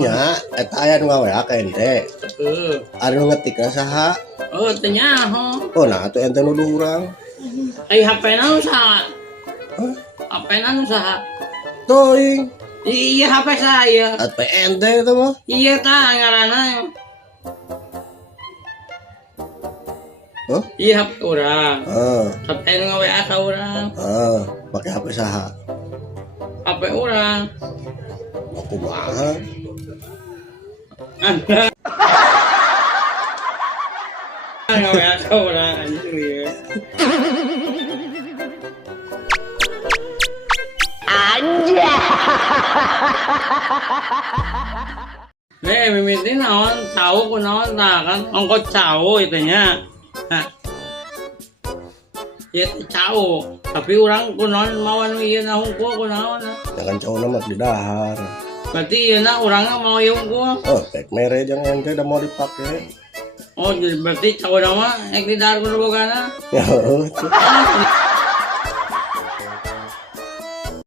Nya, eta aya nu ngaweak ka ente. Ari nu ngetikna saha? Oh, teu nyaho. Oh, nah atuh ente nuduh urang. Ai HP-na nu saha? Hah? HP-na nu saha? Teuing. Iya HP saya. HP ente itu mah. Iya tah ngaranna. Hah? Iya HP urang. Heeh. HP nu nga-WA ka urang. Heeh, make HP saha? HP urang. Kumaha? Anda. Nga-WA ka urang anjing ieu. Mimiti naon tahu kunaon tah kan ongkot cau itu nya. Hah. Ya cau, tapi orang kunaon mawan ieu na hungkul kunaon. Jangan cowok mah di dahar. Berarti ieu na urangna mau ieu hungkul. Oh, pek mere jeung ente udah mau dipake. Oh, jadi berarti cau na mah ek di dahar kudu bogana. Ya,